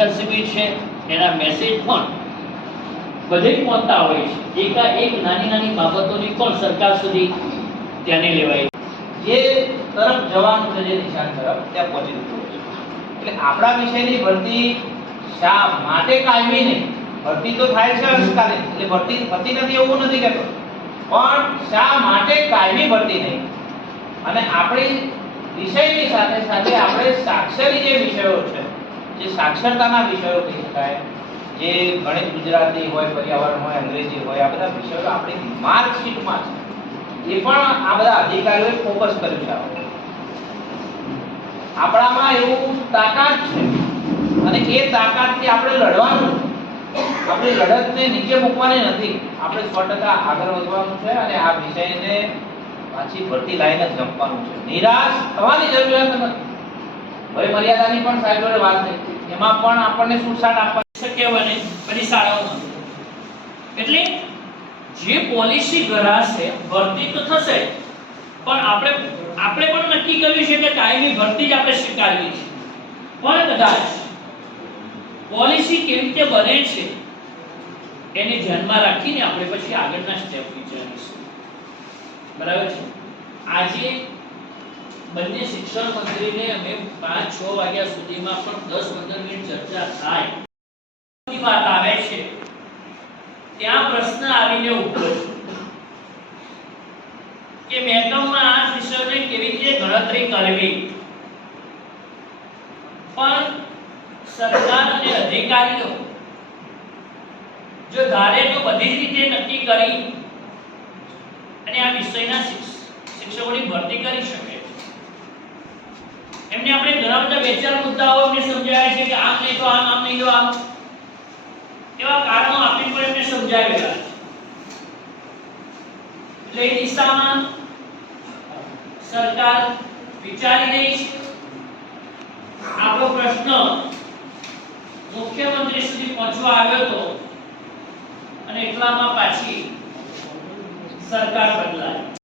Internship છે એના message પણ બધે પહોંચતા હોય છે। એકાએક નાની નાની બાબતોની પણ સરકાર સુધી ધ્યાને લેવાય જે તરફ જવાનું છે, જે નિશાન તરફ ત્યાં પહોંચી જતું હોય છે। એટલે આપણા વિષયની ભરતી શા માટે કાયમી નહીં, ભરતી તો થાય છે અંશકાલે, એટલે ભરતી થતી નથી એવું નથી કહેતો, પણ શા માટે કાયમી ભરતી નહીં અને આપણી વિષયની સાથે સાથે આપણે સાક્ષરી જે વિષયો છે, જે સાક્ષરતાના વિષયો કહી શકાય, જે ગણિત, ગુજરાતી હોય, પર્યાવરણ હોય, અંગ્રેજી હોય, આ બધા વિષયો આપણી માર્કશીટમાં છે, એ પણ આ બધા અધિકારીઓએ ફોકસ કર્યું છે। આપણામાં એવું તાકાત છે અને એ તાકાતથી આપણે લડવાનું, આપણી લડતને નીચે મૂકવાની નથી, આપણે 100% આગળ વધવાનું છે અને આ વિષયને પાછી ભરતી લાઈને જ જંપવાનું છે। નિરાશ થવાની જરૂરિયાત નથી। ભય મર્યાદાની પણ સાહેબ જોડે વાત થઈ, એમાં પણ આપણને છૂટછાટ આપવા શક્ય બને બધી શાળાઓમાં। એટલે જે પોલિસી ઘડાશે ભરતી તો થશે, પણ આપણે પણ નક્કી કર્યું છે કે કાયમી ભરતી જ આપણે સ્વીકારવી છે, પણ કદાચ પોલિસી કેવી રીતે બને છે એને ધ્યાનમાં રાખીને આપણે પછી આગળના સ્ટેપ વિચારીશું, બરાબર છે। આજે બંને શિક્ષણ મંત્રીને અમે 5-6 વાગ્યા સુધીમાં પણ 10-15 મિનિટ ચર્ચા થાય વાત આવે છે ત્યાં પ્રશ્ન આવીને ઉભો છે કે મહેકમમાં આ વિષયોને કેવી રીતે ગણતરી કરવી, પણ સરકાર અને અધિકારીઓ જો ધારે તો બધી જ રીતે નક્કી કરી અને આ વિષયના શિક્ષકોની ભરતી કરી શકે। એમને આપણે ઘણા બધા 2-4 મુદ્દાઓ એમને સમજાવ્યા છે કે આમ નહીં તો આમ, આમ નહીં તો આમ, એવા કારણો આપી પણ એમને સમજાવેલા છે। એટલે એ દિશામાં સરકાર વિચારી રહી છે। આપણો પ્રશ્ન મુખ્યમંત્રી સુધી પહોંચવા આવ્યો હતો અને એટલામાં પાછી સરકાર બદલાઈ।